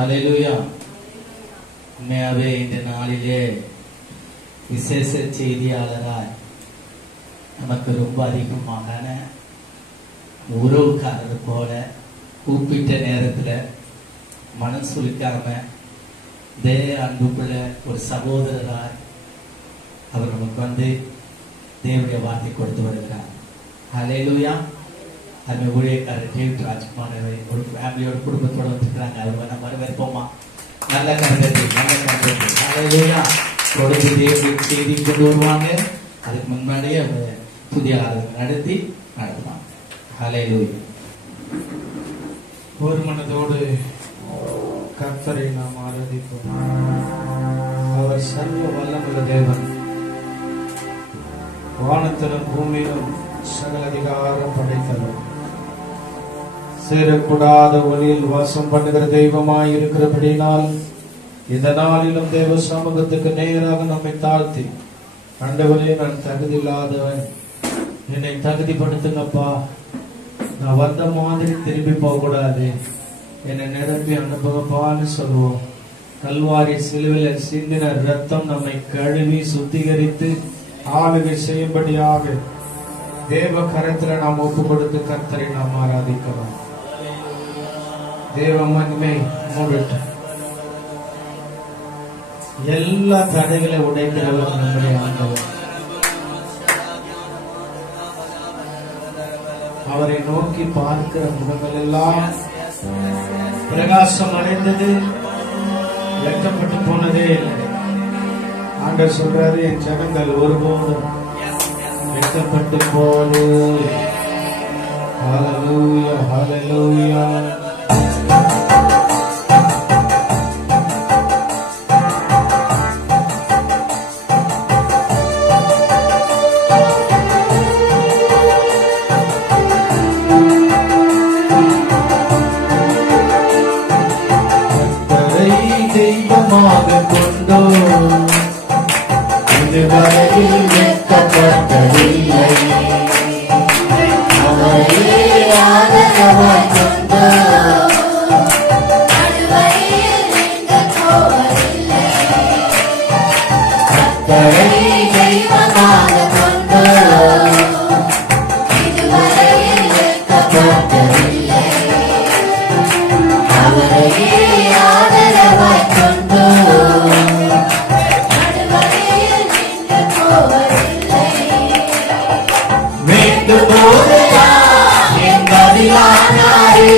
ஹல்லேலூயா. உண்மையாவே இந்த நாளிலே விசேஷ செய்தியாளராய் நமக்கு ரொம்ப அதிகமான உறவுக்காரர் போல கூப்பிட்ட நேரத்தில் மனம் சுளிக்காம அன்புக்குள்ள ஒரு சகோதரராய் அவர் நமக்கு தேவனுடைய வார்த்தை கொடுத்து வருகிறார். ஹல்லேலூயா. அந்த ஊழியக்காரர் டேவிட் ராஜ்குமார் ஒரு ஃபேமிலியோட குடும்பத்தோட வந்துருக்கிறாங்க. அவர் நம்ம வரவேற்போமா? நல்ல கருத்து, நல்ல கருத்து. ஹல்லேலூயா. தொடர்ந்து தேவனுடைய செய்தி கொண்டு வருவாங்க. அதுக்கு முன்னாடியே அவங்க புதிய ஆராதனை நடத்துவாங்க. ஹல்லேலூயா. ஒரு மனதோடு கர்த்தரை நாம் ஆராதிப்போம். அவர் சர்வ வல்லமுள்ள தேவன், வானத்திலும் பூமியிலும் சகல அதிகாரம் படைத்தவர், சேரக்கூடாத ஒளியில் வாசம் பண்ணுகிற தெய்வமாய் இருக்கிறபடினால் இந்த நாளிலும் தேவ சமூகத்துக்கு நேராக நம்மை தாழ்த்தி, ஆண்டவரே நான் தகுதி இல்லாதவன், என்னை தகுதிப்படுத்துங்கப்பா, நான் வந்த மாதிரி திரும்பி போக கூடாது, என்னை நிரப்பி அனுபவப்பான்னு சொல்லுவோம். கல்வாரி சிலுவையில் சிந்தின ரத்தம் நம்மை கழுவி சுத்திகரித்து ஆளுகை செய்யும்படியாக தேவ கரத்துல நாம் ஒப்பு கொடுத்து கர்த்தரை நாம் ஆராதிக்கலாம். தேவ மகிமை மூடட்டு. எல்லா தடைகளை உடைக்கிறவர் நம்முடைய ஆண்டவர். அவரை நோக்கி பார்க்கிற முகங்கள் எல்லாம் பிரகாசம் அடைந்தது, வெட்கப்பட்டு போனதே இல்லை. ஆண்டவர் சொல்றாரு, என் ஜனங்கள் ஒருபோதும் வெட்கப்பட்டு போது. ஹல்லேலூயா, ஹல்லேலூயா. இதுவரையில் வெட்கப்பட்டதில்லை, அவரே ஆதரவாய் கொண்டோ, நடுவழியில் நிற்கப் போவதில்லை. கர்த்தரை தெய்வமாகக் கொண்டோ, இதுவரையில் வெட்கப்பட்டதில்லை, அவரே ஆதரவாய் கொண்டோ, வேண்டும் போதெல்லாம் என் பதிலானாரே,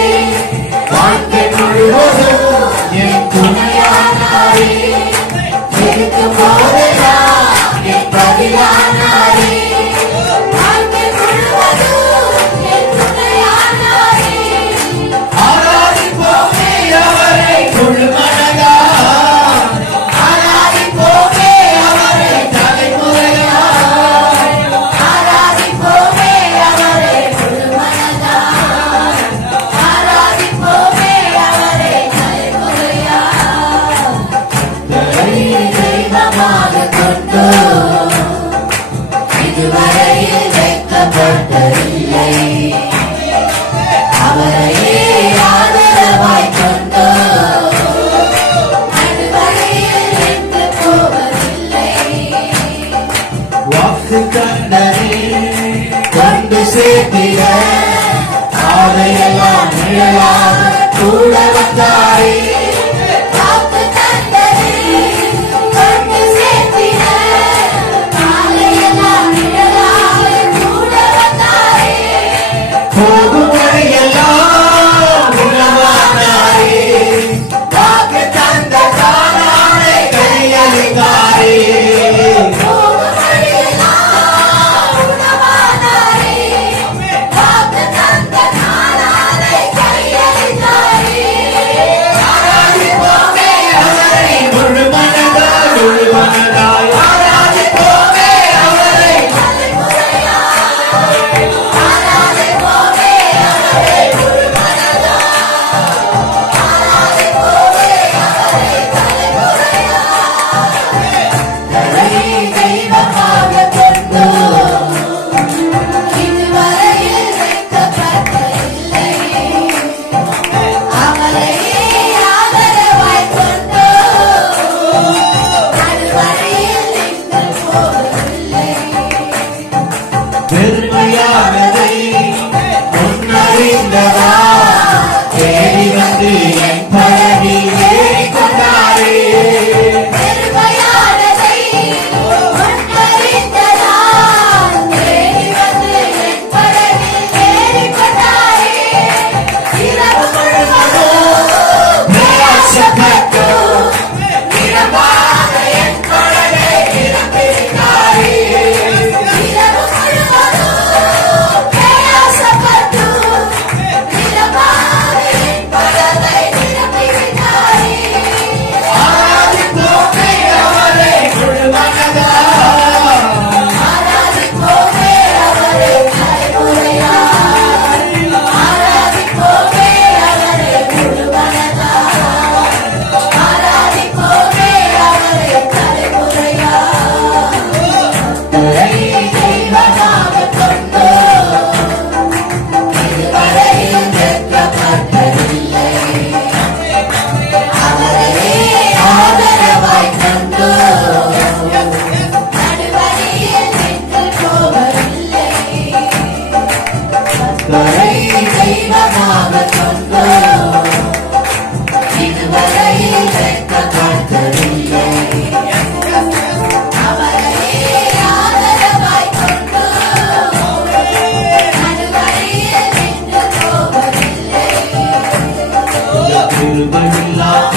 கிருபையில்லாம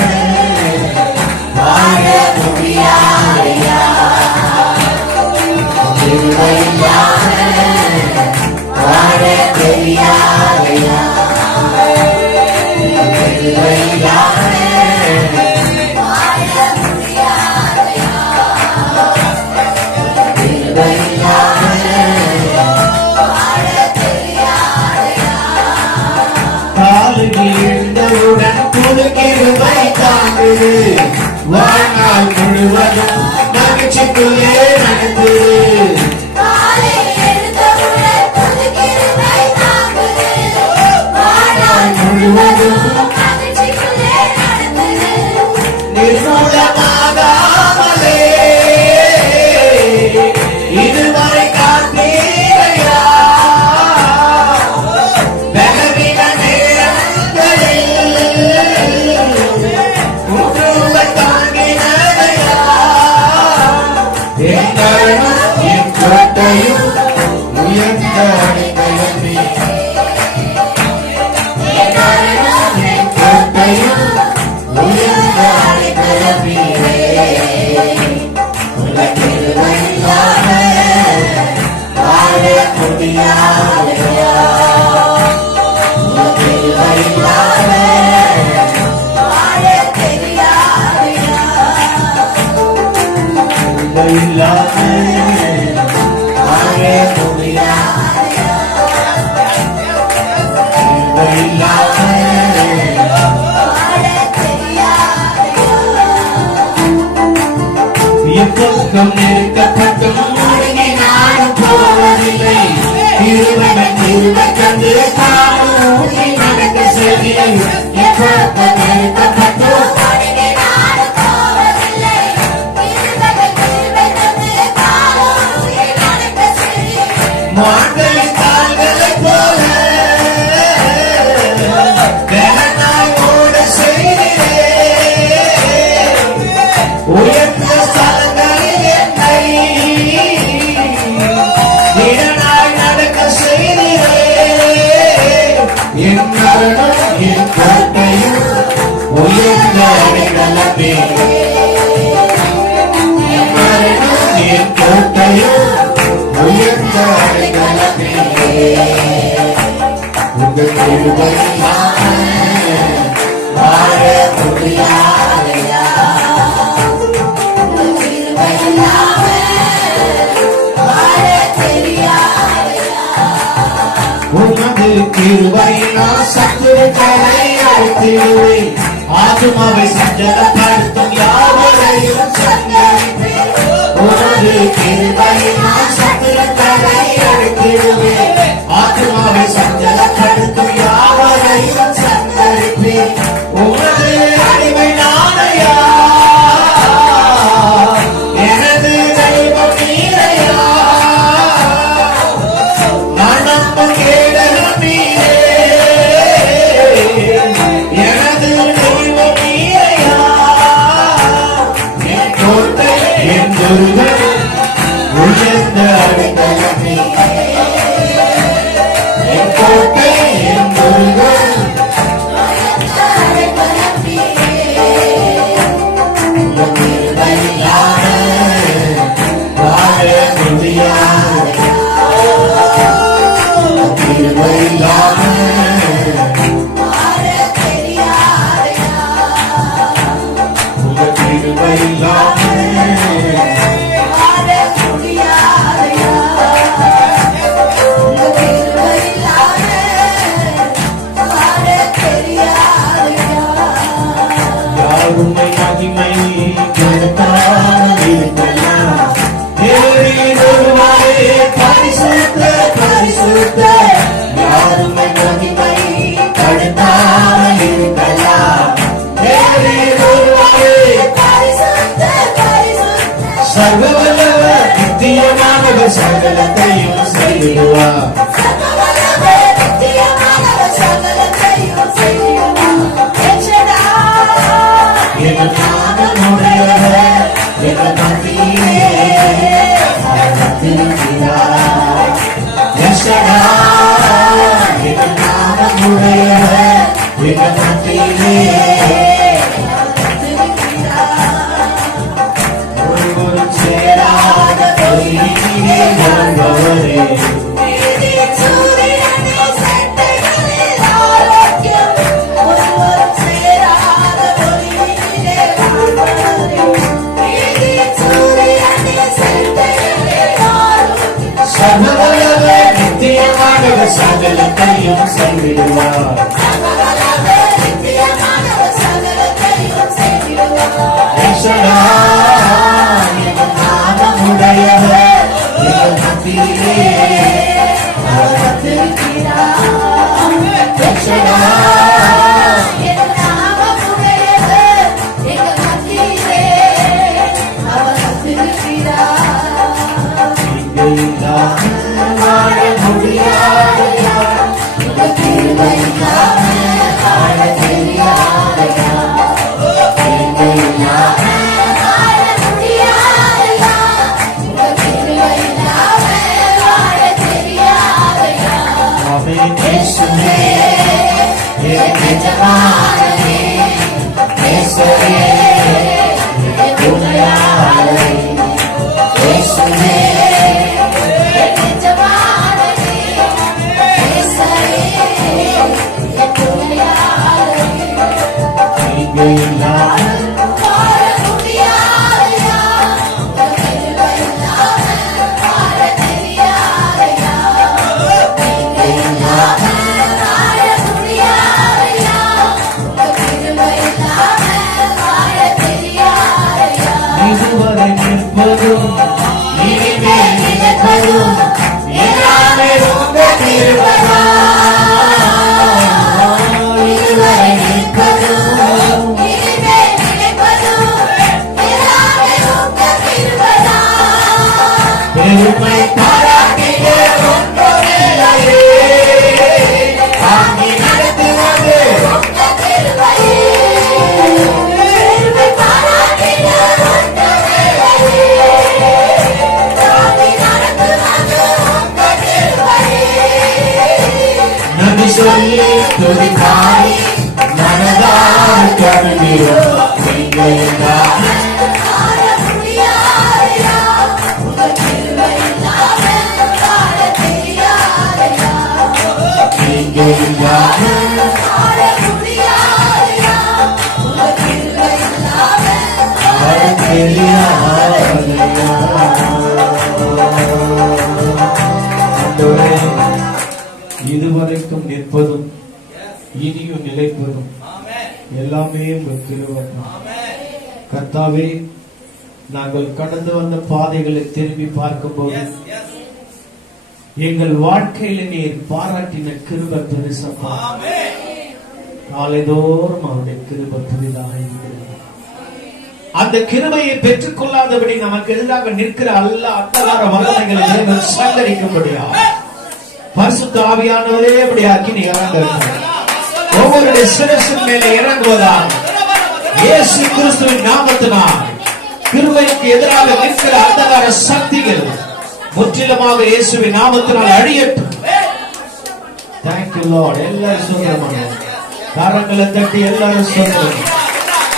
வாழ முடியாதையா கிருபையில்லாம வாழ தெரியாதையா கிருபையில்லாம வாழ முடியாதையா கிருபையில்லாம வாழ தெரியாதையா காலையில் எழுந்தவுடன் புது கிருபை தாங்குது வாழ்நாள் முழுவதும் மகிழ்ச்சிக்குள்ளே நடந்தது காலை எழுந்தவுடன் புது கிருபை தாங்குது வாழ்நாள் முழுவதும் மகிழ்ச்சிக்குள்ளே நடந்தது நிர்மூலமாகாமலே இதுவரை காத்தீரையா பலவீன நேரங்களில் உன்னுவை தாங்கினதையா என் கருணும் என் கோட்டையும் உயர்ந்த அடைக்கலமே என் கருணும் என் கோட்டையும் உயர்ந்த அடைக்கலமே உனக்கு கிருபையில்லாம வாழ முடியாதையா உனக்கு கிருபையில்லாம வாழ தெரியாதையா இல்லாம வாழ முடியாதையா இல்லாம வாழ தெரியாதையா எப்பக்கம் நெருக்கப்பட்டும் ஒருங்கி நானும் போவதில்லை இருவனை திருவை கண்டு காணும் நீ நடக்க செய்கிறேன் எப்பக்கம் நெருக்கப்பட்டு ஒருங்கி நானும் போவதில்லை இருவர்கள் கிருபை தந்து காலும் நீ நடக்க செய்கிறேன் மான்களின் கால்களைப் போல கனனாய் ஓட செய்கிறேன் உயர்ந்த ஸ்தலங்களில் என்னை திடனாய் நடக்க செய்கிறேன் என் கருணும் என் கோட்டையும் உயர்ந்த அடைக்கலமே என் கருணும் என் கோட்டையும் உயர்ந்த அடைக்கலமே உங்கள் கிருபையில்லாம வாழ முடியாதையா கிருபையில்லாம வாழ தெரியாதையா உமது கிருபையினால் சத்துருக்களை அழித்திடுவேன் ஆத்துமாவை சஞ்சலப்படுத்தும் யாவரையும் சங்கரிப்பேன் உமது கிருபையினால் சத்துருக்களை அழித்திடுவேன் ஆத்துமாவை சஞ்சலப்படுத்தும் யாவரையும் சங்கரிப்பேன் உமது அடிமை நானையா எனது தெய்வம் நீரையா நான் நம்பும் கேடலும் நீரே எனது தெய்வம் நீரையா என் கோட்டை என் துருவம் உயர்ந்த அடைக்கலமே என் கோட்டை என் துருவம் கிருபையில்லாம வாழ முடியாதையா கிருபையில்லாம வாழ தெரியாதையா உங்க கிருபையில்லாம வாழ முடியாதையா கிருபையில்லாம வாழ தெரியாதையா யாருமை மகிமை கொடுத்தால் இருக்கலாம் தேவரின் ஒருவரே பரிசுத்த பரிசுத்த யாருமை மகிமை கொடுத்தால் இருக்கலாம் தேவரின் ஒருவரே பரிசுத்த பரிசுத்த சர்வவல்லவர் நித்தியமானவர் சகலத்தையும் செய்திடுவார் சர்வவல்லவர் நித்தியமானவர் சகலத்தையும் செய்திடுவார் எங்கள் நாமமுடையவர் எங்கள் மத்தியிலே வாழ்ந்திருக்கிறார். எங்கள் நாமமுடையவர் எங்கள் எங்கள் மத்தியிலே ஒருவரும் சேராத தொழிலே வாழ்பவரே சகலவல்லவர் நித்தியமானவர் சகலத்தையும் செய்திடுவார் நாமமுடையவர் எங்கள் மத்தியிலே அவர் வாழ முடியாதையா வாழ தெரியாதையா இதுவரை நிற்பதும் இனிமேல் நினைப்பதும் எல்லாமே உங்க திருவதா இதுவரை நிற்பதும் இனிமேல் நினைப்பதும் எல்லாமே உங்க திருவதா பெருமை பாராட்டிய ஒன்றுமில்லையே தாங்கி நடத்துவது உங்க திருவையே பெருமை பாராட்டிட நபி சொல்லி துதிக்காய் மனதால் கருதியோ நீங்கள் இதுவரைக்கும் நிற்பதும் இனியும் நிலைப்பதும் எல்லாமே உங்கள் கிருபை. கர்த்தாவே, நாங்கள் கடந்து வந்த பாதைகளை திரும்பி பார்க்கும்போது எங்கள் வாழ்க்கையில நீர் பாராட்டின கிருபை பெருசப்பா. நாளைதோறும் அவருடைய கிருபை புதிதாக இருக்கிறது. அந்த கிருபையை பெற்றுக் கொள்ளாதபடி நமக்கு எதிராக நிற்கிற அந்தகார வல்லமைகளை தேவன் சங்கரிக்கும்படியா பரிசுத்த ஆவியானவரே அப்படி அக்கினி இறங்குகிறார். ஒவ்வொருடைய சிரசின் மேலே இறங்குவதால் இயேசு கிறிஸ்துவின் நாமத்தினால் கிருபைக்கு எதிராக நிற்கிற அந்தகார சக்திகள் முற்றிலுமாக இயேசுவின் நாமத்தினால் அழியட்டும். Thank you Lord. எல்லாரும் சொல்றோம், கரங்களை தட்டி எல்லாரும் சொல்றோம்.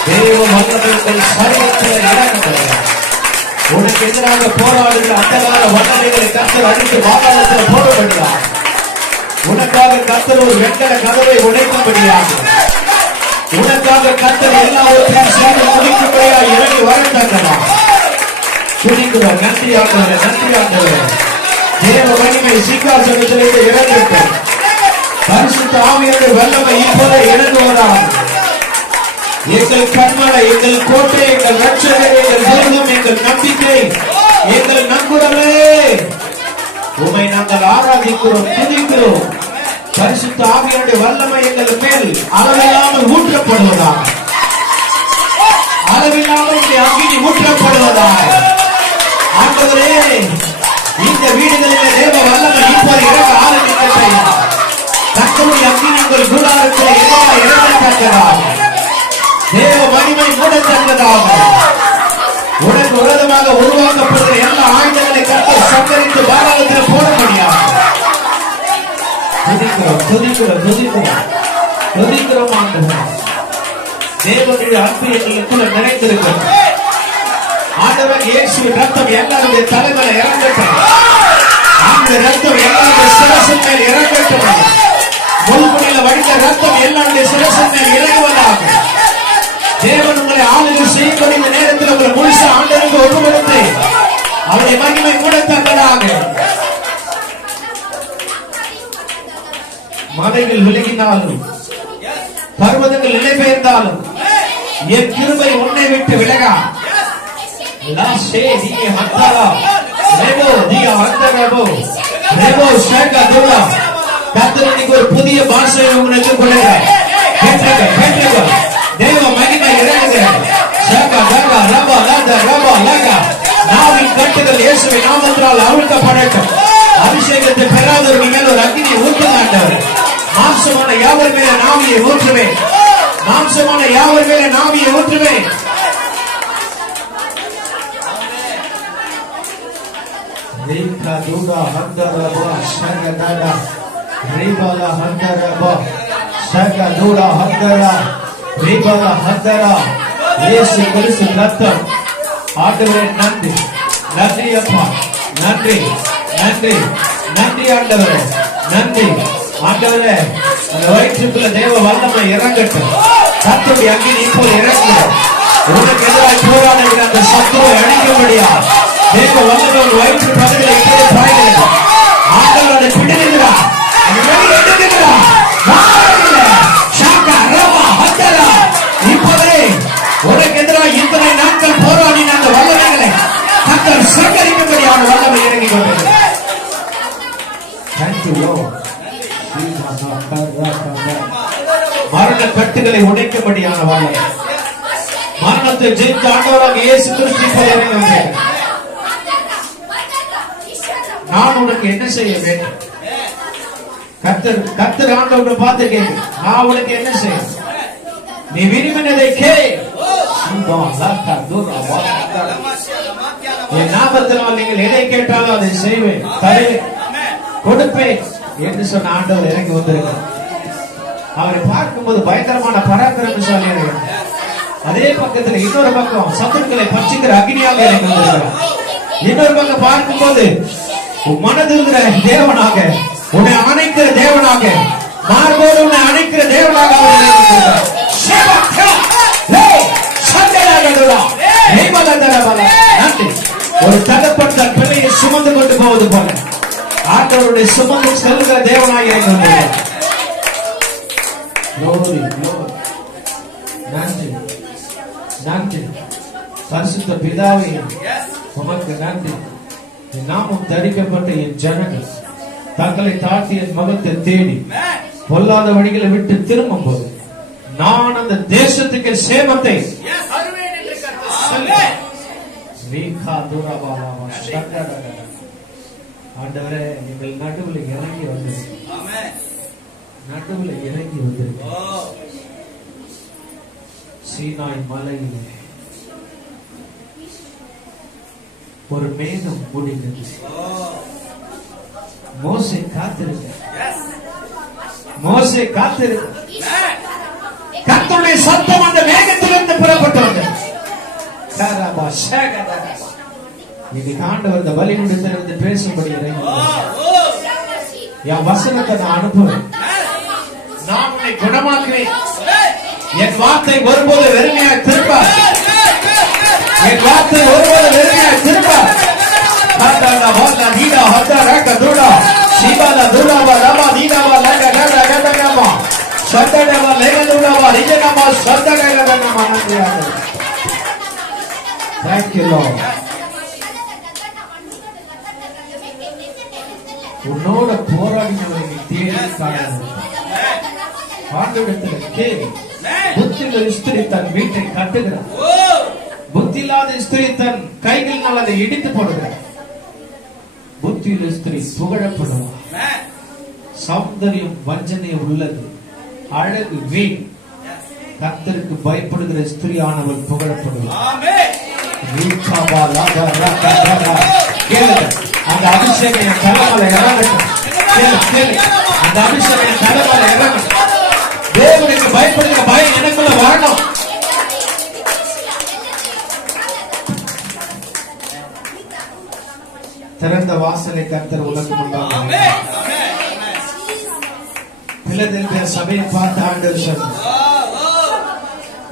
தேவ வல்லமைகள் சரீரத்தில் இறங்குகிறார். உனக்கு எதிராக போராடுகிற அந்தகார வல்லமைகளை கர்த்தர் அடித்து பாதாளத்தில் போடப்படுகிறார். உனக்காக கர்த்தர் ஒரு வெண்கல கதவை உடைக்கும்படியாக, உனக்காக கர்த்தர் எல்லாவற்றையும் செய்து முடிக்கும்படியாக இறங்கி வரத்தக்கதான் துணிக்கிறோம். நன்றி ஆண்டவரே, நன்றி ஆண்டவரே. தேவ மகிமை சிங்காசனத்திலிருந்து இறங்கிட்டு பரிசுத்த ஆவியோட வல்லமை இப்போதே இறங்குவதாக. எங்கள் கண்மலை, எங்கள் கோட்டை, எங்கள் ரட்சகர், எங்கள் தெய்வம், எங்கள் நம்பிக்கை, எங்கள் நங்குடமே, உம்மை நாங்கள் ஆராதிக்கிறோம், துதிக்கிறோம். பரிசுத்த ஆவியோட வல்லமை எங்கள் மேல் அளவில்லாமல் ஊற்றப்படுவதாக, அளவில்லாமல் அக்கினி ஊற்றப்படுவதாக. ஆண்டவரே, இந்த வீடுகளிலே தேவ வல்லமை இப்போது இறங்க ஆரம்பிக்கட்டும். தங்களுடைய அக்கினி உங்கள் கூடாரத்தில் இறங்கத்தக்கதாக, தேவ மகிமை மூடத்தக்கதாக, உனக்கு விரோதமாக உருவாக்கப்படுகிற எல்லா ஆயுதங்களை கர்த்தர் சங்கரித்து பாதாளத்தில் போட முடியாது. துதிக்கிறோம், துதிக்கிறோம், துதிக்கிறோம். துதிக்கிறோம் ஆண்டவரே. தேவனுடைய அன்பு எங்களுக்குள்ள நிறைந்திருக்கிறது. ஆண்டவர் இயேசுவின் ரத்தம் எல்லாருடைய தலைமையில இறங்கட்டும். அந்த ரத்தம் எல்லாருடைய சிரசின் மேல் இறங்கட்டும். முள்முடியில வடித்த ரத்தம் எல்லாருடைய சிரசின் மேல் இறங்குவதாக. தேவன் உங்களை ஆளுகை செய்யக்கூடிய இந்த நேரத்தில் உங்களை முழுசா ஆண்டவருக்கு ஒப்பு கொடுத்து அவருடைய மகிமை கொடுத்ததாக. மலைகள் விலகினாலும் பர்வதங்கள் நிலை பெயர்ந்தாலும் என் கிருபை உன்னை விட்டு விலகா. ஒரு புதிய பாஷையை உங்களுக்கு கொடுங்க. தேவ மகிமை இறங்குகிறது. நாவின் கட்டுகள் இயேசுவின் நாமத்தினால் அவிழ்க்கப்படட்டும். அபிஷேகத்தை பெறாதவர்கள் மேல் ஒரு அக்கினியை ஊற்றுகின்றவர். மாம்சமான யாவர் மேல நாவியை ஊற்றுவேன். மாம்சமான யாவர் மேல நாவியை ஊற்றுவேன். ரேகா தூடா ஹந்தரபா ஷகதடா ரேபாலா ஹந்தரபா ஷகதூடா ஹந்தரா ரேபாலா ஹந்தரா. இயேசு கிறிஸ்து ரத்தம். ஆண்டவரே நன்றி, நன்றி அப்பா, நன்றி, நன்றி, நன்றி ஆண்டவரே, நன்றி ஆண்டவரே. அந்த வயிற்றுக்குள்ள தேவ வல்லமை இறங்கட்டும். கர்த்தருடைய அக்கினி இப்போது இறங்குகிறது. உனக்கு எதிராக போராடுகிற அந்த சத்துருவை அழிக்கும்படியா தேவ வல்லமை ஒரு வயிற்று பகுதியில் இப்போது பாய்கிறது. ஆண்டவரை பிடிக்கிறார், இப்போதே உனக்கு எதிராக இத்தனை நாட்கள் போராடின அந்த வல்லமைகளை கர்த்தர் சங்கரிக்கும்படியான வல்லமை இறங்கி கொண்டிருக்கிறது. மரண கட்டுகளை உடைக்கும்படியான வல்லமை, மரணத்தை ஜெயித்த ஆண்டவராக இயேசு கிறிஸ்து இறங்கி வந்தேன். நான் உனக்கு என்ன செய்ய வேண்டும்? கர்த்தர் ஆண்டவரை பார்த்து கேட்கு, நான் உனக்கு என்ன செய்ய? நீ விரும்பினதை கேள். என் நாமத்தினால் நீங்கள் எதை கேட்டாலும் அதை செய்வேன், தருவேன், கொடுப்பேன் என்று சொன்ன ஆண்டவர் இறங்கி வந்திருக்கிறார். அவரை பார்க்கும்போது பயங்கரமான பராக்கிரமசாலி இருக்கிறார். அதே பக்கத்தில் இன்னொரு பக்கம் சத்துருக்களை பட்சிக்கிற அக்னியாக இறங்கி வந்திருக்கிறார். இன்னொரு பக்கம் பார்க்கும்போது மனதிருக்கிற தேவனாக, உன்னை அணைக்கிற தேவனாக, மார்போடு உன்னை அணைக்கிற தேவனாக ஒரு தகப்பன் தன் பிள்ளையை சுமந்து கொண்டு போவது போல ஆண்டவருடைய சுமந்து செல்கிற தேவனாக இருக்கிறார். நன்றி, நன்றி பரிசுத்த பிதாவே, உமக்கு நன்றி. நாமும் தரிக்கப்பட்ட என் ஜனங்கள் தங்களை தாழ்த்தி என் முகத்தை தேடி பொல்லாத வழிகளை விட்டு திரும்பும் போது நான் அந்த தேசத்துக்கு சேமத்தை ஆண்டவரே நீங்கள் நடுவில் இறங்கி வந்திருக்க, நடுவில் இறங்கி வந்திருக்க. சீனாய் மலையிலே ஒரு மேகம் மூடினது. மோசே காத்திருக்க, மோசே காத்திருக்க. கர்த்தருடைய சத்தம் அந்த மேகத்திலிருந்து புறப்பட்டு வந்தது. இன்னைக்கு ஆண்டவர் இந்த பலிபீடத்திலிருந்து பேசும்படி என் வசனத்தை நான் அனுப்புவேன். நான் உன்னை குணமாக்குவேன். என் வார்த்தை ஒருபோது வெறுமையாக திருப்பார். என் வார்த்தை ஒருபோது வெறுமையாக திருப்பார். Thank you, Lord. உன்னோட போராடினவரை நீ தேடி காண ஆண்டவரிடத்தில் கேள். புத்தியுள்ள ஸ்திரீ தன் வீட்டை கட்டுகிறார். புத்தி இல்லாத ஸ்திரீ தன் கைகளினால் அதை இடித்து போடுகிறார். புத்தியுள்ள ஸ்திரீ புகழப்படுவார். சௌந்தரியம் வஞ்சனை உள்ளது, அழகு வீண். கர்த்தருக்கு பயப்படுகிற ஸ்திரீயானவள் புகழப்படுவார். அந்த அபிஷேகம் என் தலைமலை இறங்கட்டும். அந்த அபிஷேகம் என் தலைமலை இறங்கட்டும். தேவனுக்கு பயப்படுகிற பயம் எனக்குள்ள வரணும். திறந்த வாசலை கர்த்தர் உனக்கு முன்பாக பிலதெல்பியா சபையை பார்த்து ஆண்டவர் சொன்னார்,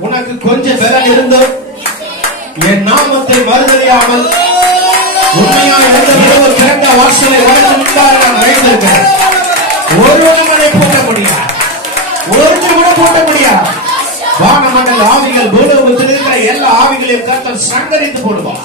உனக்கு கொஞ்சம் விரல் இருந்தும் என் நாமத்தை மறுதலியாமல் உண்மையான ஒரு திறந்த வாசலை உனக்கு முன்பாக நான் வைத்திருக்கிறேன். ஒருவனும் அதை பூட்ட முடியாது, ஒருத்தர் கூட பூட்ட முடியாது. வானமண்டல ஆவிகள் பூலோகத்தில் இருக்கிற எல்லா ஆவிகளையும் கர்த்தர் சங்கரித்து போடுவார்.